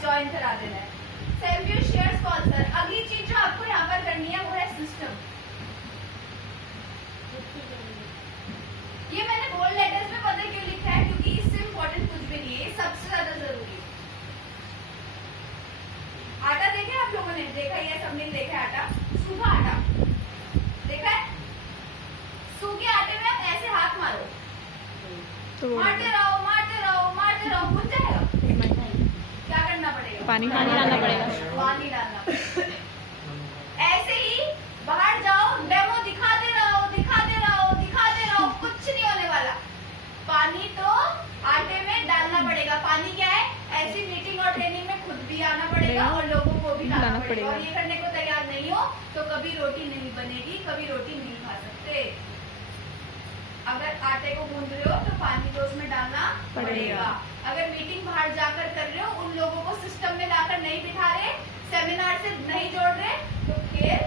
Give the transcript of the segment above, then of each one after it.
Join करा देना है। Self use share sponsor. अगली चीज जो आपको यहाँ पर करनी है वो है सिस्टम। ये मैंने बोल्ड लेटर्स में पता क्यों लिखा है, क्योंकि इससे इम्पोर्टेंट कुछ भी नहीं है, ये सबसे ज्यादा जरूरी है। आटा देखे आप लोगों ने, देखा है सबने देखा है आटा, सूखा आटा देखा है। सूखे आटे में आप ऐसे हाथ मारो, मारते रहो मारते रहो मारते रहो, भून जाएगा। क्या करना पड़ेगा? पानी डालना पड़ेगा। पानी डालना पड़ेगा। ऐसे ही बाहर जाओ, डेमो दिखाते रहो दिखाते रहो दिखाते रहो, कुछ नहीं होने वाला। पानी तो आटे में डालना पड़ेगा। पानी क्या है? ऐसी मीटिंग और ट्रेनिंग में खुद भी आना पड़ेगा और लोगों को भी लाना पड़ेगा। और ये करने को तैयार नहीं हो तो कभी रोटी नहीं बनेगी, कभी रोटी नहीं खा सकते। अगर आटे को गूंद रहे हो तो पानी तो उसमें डालना पड़ेगा। अगर मीटिंग बाहर जाकर कर रहे हो, उन लोगों को सिस्टम में लाकर नहीं बिठा रहे, सेमिनार से नहीं जोड़ रहे, तो फिर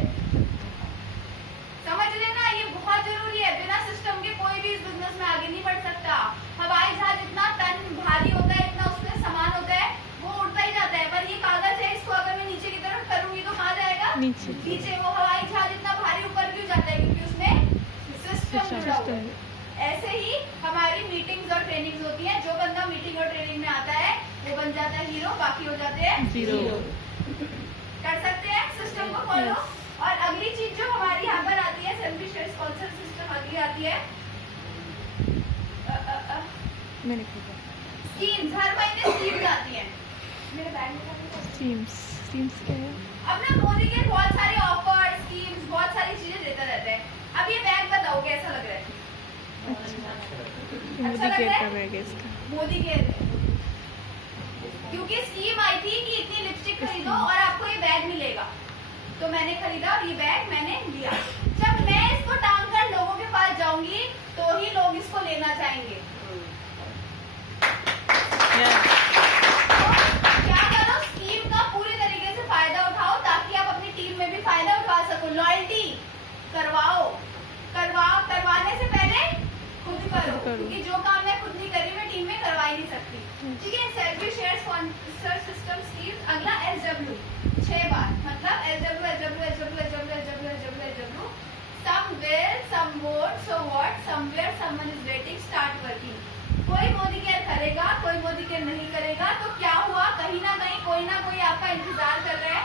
समझ लेना ये बहुत जरूरी है। बिना सिस्टम के कोई भी इस बिजनेस में आगे नहीं बढ़ सकता। हवाई जहाज इतना टन भारी होता है, इतना उसमें सामान होता है, वो उड़ता ही जाता है, पर ये कागज है, इसको अगर मैं नीचे की तरफ करूंगी तो कहाँ जाएगा? नीचे। वो हवाई जहाज इतना भारी ऊपर क्यों जाता है? क्योंकि उसमें सिस्टम जुड़ा हुआ है। ऐसे ही हमारी मीटिंग्स और ट्रेनिंग्स होती हैं। जो बंदा मीटिंग और ट्रेनिंग में आता है वो बन जाता है हीरो, बाकी हो जाते हैं जीरो। कर सकते हैं सिस्टम को फॉलो। और अगली चीज जो हमारी यहाँ पर आती है, सेल्फ शेयर स्पॉन्सर सिस्टम अगली आती है। स्कीम्स, हर महीने स्कीम्स आती हैं। मेरे बैग में स्कीम्स क्या है? अब ना मोदी के बहुत सारे ऑफर, स्कीम्स, बहुत सारी चीजें देता रहता है। अब ये बैग बताओ कैसा लग रहा है? अच्छा लग रहा है? मोदी केयर, क्योंकि स्कीम आई थी कि इतनी लिपस्टिक खरीदो और आपको ये बैग मिलेगा, तो मैंने खरीदा और ये बैग मैंने लिया। जब मैं इसको टांग कर लोगों के पास जाऊंगी तो ही लोग इसको लेना चाहेंगे। क्या करो, स्कीम का पूरी तरीके से फायदा उठाओ ताकि आप अपनी टीम में भी फायदा उठा सको। लॉयल्टी करवाओ, करवाने से पहले खुद करो, क्योंकि जो काम मैं खुद नहीं करी मैं टीम में करवा ही नहीं सकती। ठीक है। Self share sponsor system scheme. अगला SW 6 बार, मतलब SW somewhere, some more, so what, somewhere someone is waiting, start working। कोई मोदी केयर करेगा, कोई मोदी केयर नहीं करेगा, तो क्या हुआ? कहीं ना कहीं कोई ना कोई आपका इंतजार कर रहा है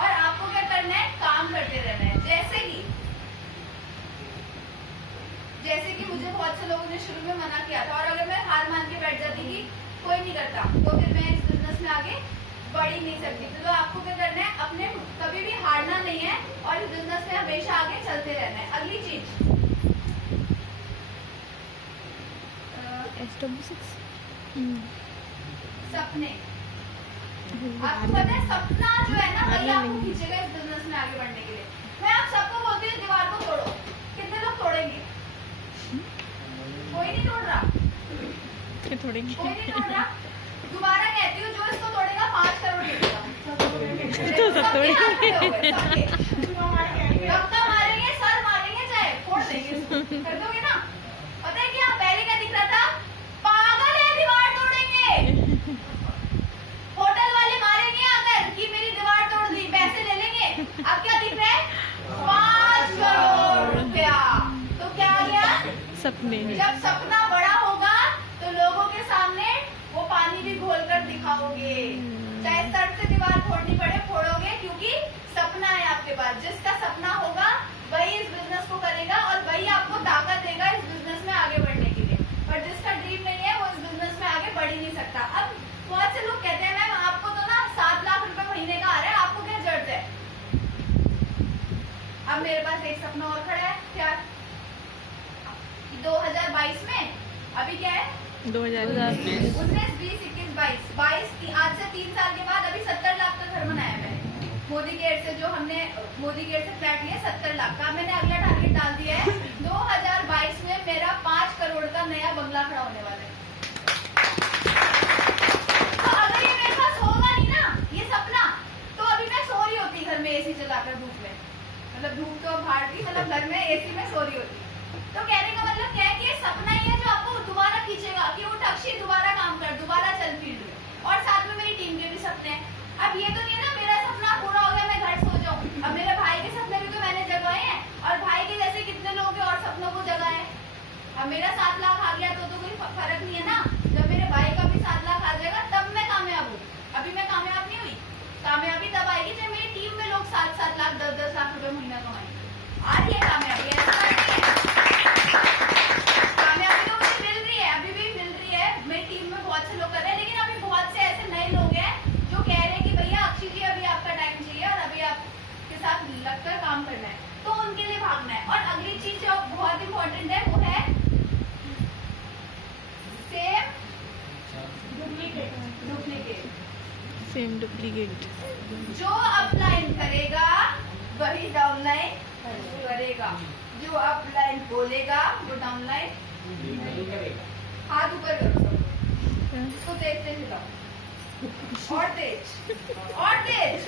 और आपको क्या करना है? काम करते रहना है। जैसे कि मुझे बहुत से लोगों ने शुरू में मना किया था, और अगर मैं हार मान के बैठ जाती कि कोई नहीं करता, तो फिर मैं इस बिजनेस में आगे बढ़ ही नहीं सकती। तो आपको क्या करना है? अपने कभी भी हारना नहीं है और इस बिजनेस में हमेशा आगे चलते रहना है। अगली चीज SW6 सपने। आपको पता है सपना जो है ना, वही आपको खींचेगा इस बिजनेस में आगे बढ़ने के लिए। मैं आप सबको बोलती हूँ दीवार को तोड़ो, कितने लोग तोड़ेंगे? कोई नहीं तोड़ रहा। कोई नहीं तोड़ रहा। दोबारा कहती हूँ, जो इसको तोड़ेगा 5 करोड़ देगा। धक्का मारेंगे, सर मारेंगे, चाहे फोड़ देंगे, कर दोगे ना? पता है क्या पहले क्या दिख रहा था? पागल है, दीवार तोड़ेंगे। होटल वाले मारेंगे आकर कि मेरी दीवार तोड़ दी, पैसे ले लेंगे। अब क्या दिख रहा है? 5 करोड़ रुपया। तो क्या आ गया? सपने। जब सपना बड़ा होगा तो लोगों के सामने वो पानी भी घोल कर दिखाओगे, चाहे सर से दीवार फोड़नी पड़े फोड़ोगे, क्योंकि सपना है आपके पास। जिसका सपना होगा वही इस बिजनेस को करेगा और वही आपको ताकत देगा इस बिजनेस में आगे बढ़ने के लिए। और जिसका ड्रीम नहीं है वो इस बिजनेस में आगे बढ़ ही नहीं सकता। अब बहुत से लोग कहते हैं मैम आपको तो ना 7 लाख रुपए महीने का आ रहा है, आपको क्या जरूरत है? अब मेरे पास एक सपना और खड़ा है। क्या? 2022 में अभी क्या है? 2019, 20, 20, 21, 22, आज से 3 साल के बाद अभी 70 लाख का घर बनाया मैंने मोदी केयर से। जो हमने मोदी केयर से फ्लैट लिया 70 लाख का। मैंने अगला टारगेट डाल दिया है 2022 में मेरा 5 करोड़ का नया बंगला खड़ा होने वाला है। तो अगर ये मेरे पास होगा नहीं ना ये सपना, तो अभी मैं सो रही होती घर में AC चलाकर धूप में, मतलब धूप तो बाहर थी, मतलब घर में AC में सो रही होती। तो कहने का मतलब क्या है कि ये सपना ही है जो आपको दोबारा खींचेगा कि वो टक्शी दोबारा काम कर, दोबारा चल फील्ड में। और साथ में मेरी टीम के भी सपने हैं। अब ये तो नहीं है ना मेरा सपना पूरा हो गया मैं घर सो जाऊं, अब मेरे भाई के सपने भी तो मैंने जगाए हैं, और भाई के जैसे कितने लोगों के और सपनों को जगाए हैं। अब मेरा 7 लाख आ गया तो कोई फर्क नहीं है ना, जब मेरे भाई का भी 7 लाख आ जाएगा तब मैं कामयाब हूँ। अभी मैं कामयाब नहीं हुई, कामयाबी तब आएगी जब मेरी टीम में लोग 7-7 लाख 10-10 लाख रुपए महीना कमाएंगे। आ रही है कामयाबी, ऐसा नहीं है। कामयाबी तो मुझे मिल रही है, अभी भी मिल रही है, मेरी टीम में बहुत से लोग कर रहे हैं, लेकिन अभी बहुत से ऐसे नए लोग हैं जो कह रहे हैं कि भैया अक्षी जी अभी आपका टाइम चाहिए और अभी आपके साथ लगकर काम करना है, तो उनके लिए भागना है। और अगली चीज जो बहुत इंपॉर्टेंट है वो है सेम डुप्लीकेट। Same duplicate. जो अपलाइन करेगा वही डाउनलाइन करेगा, जो अपलाइन बोलेगा वो डाउनलाइन हाथ ऊपर करो सब, इसको तेज तेज हिलाओ, और तेज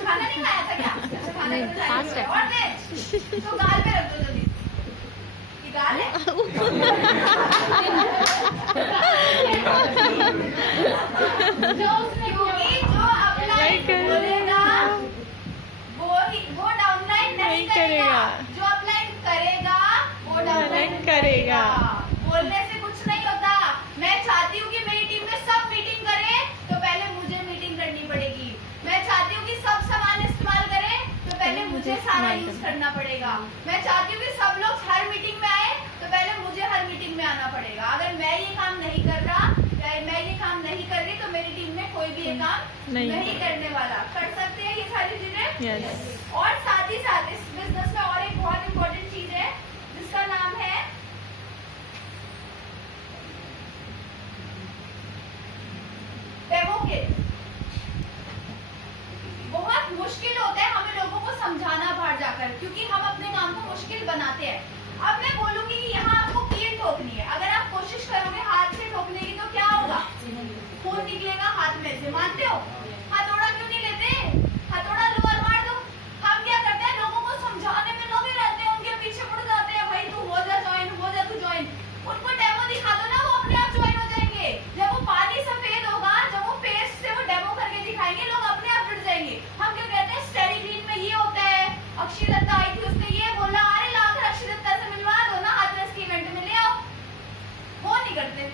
खाना नहीं खाया था क्या? अच्छा खाना नहीं, तो खाया fast है। और तेज तो गाल पे रख दो जल्दी, ये गाल है क्योंकि जो अपलाइन बोलेगा वो डाउनलाइन नहीं करेगा, जो अपलाइन करेगा वो डाउनलाइन करेगा। बोलने से कुछ नहीं होता। मैं चाहती हूँ कि मेरी टीम में सब मीटिंग करे तो पहले मुझे मीटिंग करनी पड़ेगी। मैं चाहती हूँ कि सब सामान इस्तेमाल करें तो पहले मुझे सारा यूज करना पड़ेगा। मैं चाहती हूँ कि सब लोग हर मीटिंग में आए तो पहले मुझे हर मीटिंग में आना पड़ेगा। अगर मैं ये काम नहीं कर रहा या मैं ये काम नहीं कर रही तो मेरी टीम में कोई भी ये काम नहीं करने वाला। कर सकते हैं ये सारी चीजें। Yes. और साथ ही साथ इस बिजनेस में और एक बहुत इंपॉर्टेंट चीज है जिसका नाम है डेमो किट। बहुत मुश्किल होता है हमें लोगों को समझाना बाहर जाकर, क्योंकि हम अपने काम को मुश्किल बनाते हैं। अब मैं बोलूंगी कि यहाँ आपको कील ठोकनी है, अगर आप कोशिश करोगे हाथ से ठोकने की तो क्या होगा? खून निकलेगा हाथ में से, मानते हो? हथौड़ा क्यों नहीं लेते? हथौड़ा लो और मार दो। हम क्या करते हैं, लोगों को समझाने में लगे रहते हैं, उनके पीछे पड़ जाते हैं, भाई तू हो जा ज्वाइन, हो जा तू ज्वाइन। उनको डेमो दिखा दो ना, वो अपने आप ज्वाइन हो जाएंगे। जब वो पानी सफेद होगा, जब वो पेस्ट से वो डेमो करके दिखाएंगे, लोग अपने आप जुड़ जाएंगे। हम क्या कहते हैं, स्टडी ग्रीन में ये होता है, अक्षी दत्ता आई थी उसने ये बोला, अरे लाकर अक्षी दत्ता से मिलवा दो ना, हाथरस के इवेंट में ले आओ। वो नहीं करते।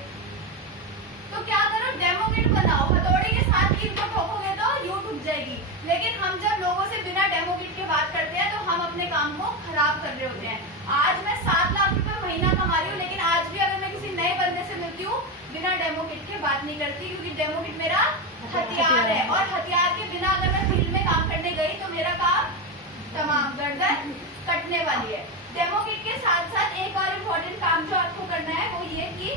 तो क्या करो, डेमो किट बनाओ। हथौड़े के साथ कील को ठोकोगे तो यूं टूट जाएगी। लेकिन हम जब लोगों से बिना डेमो किट के बात करते हैं तो हम अपने काम को खराब कर रहे होते हैं। आज मैं 7 लाख रुपए महीना कमा रही हूँ, लेकिन आज भी अगर मैं किसी नए बंदे से मिलती हूँ बिना डेमो किट के बात नहीं करती, क्योंकि डेमो किट मेरा हथियार है। और हथियार के बिना अगर मैं फील्ड में काम करने गई तो मेरा काम तमाम गर्दन कटने वाली है। डेमो किट के साथ साथ एक और इम्पोर्टेंट काम जो आपको करना है वो ये कि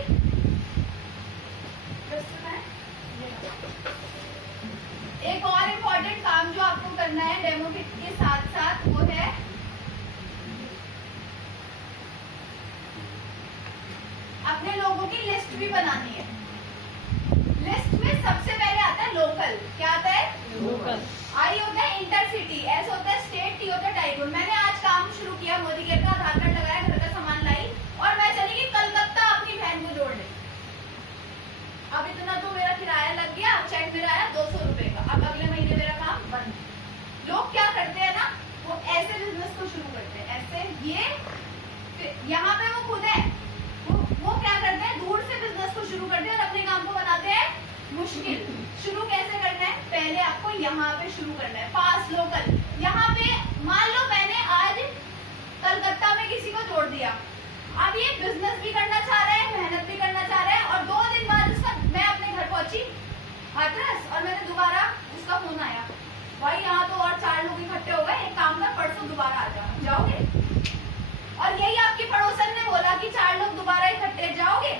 एक और इम्पोर्टेंट काम जो आपको करना है डेमो किट के साथ साथ वो है अपने लोगों की लिस्ट भी बनानी है। लिस्ट में सबसे पहले आता है लोकल। क्या आता है? लोकल। आई होता है इंटरसिटी, एस होता है स्टेट, टी होता है टाइकून। मैंने आज काम शुरू किया, मोदी केयर का आधार कार्ड लगाया, घर का सामान लाई और मैं चली गई कलकत्ता अपनी बहन को जोड़ने। अब इतना तो मेरा किराया लग गया, चेक मेरा आया 200 रुपए का। अब अगले महीने मेरा काम बंद। लोग क्या करते हैं ना, वो ऐसे बिजनेस को शुरू करते हैं, ऐसे ये यहाँ पे वो खुद है, वो क्या करते हैं, दूर से बिजनेस को शुरू करते हैं और अपने काम को बनाते हैं मुश्किल। शुरू कैसे करना है? पहले आपको यहाँ पे शुरू करना है, पास लोकल। यहाँ पे मान लो मैंने आज कलकत्ता में किसी को जोड़ दिया, अब ये बिजनेस भी करना चाह रहा है, मेहनत भी करना चाह रहा है, और 2 दिन बाद उसका मैं अपने घर पहुंची हाथरस और मैंने दोबारा उसका फोन आया, भाई यहाँ तो और 4 लोग इकट्ठे हो गए, एक काम कर परसों दोबारा आ जाओगे? और यही आपकी पड़ोसन ने बोला कि 4 लोग दोबारा इकट्ठे जाओगे?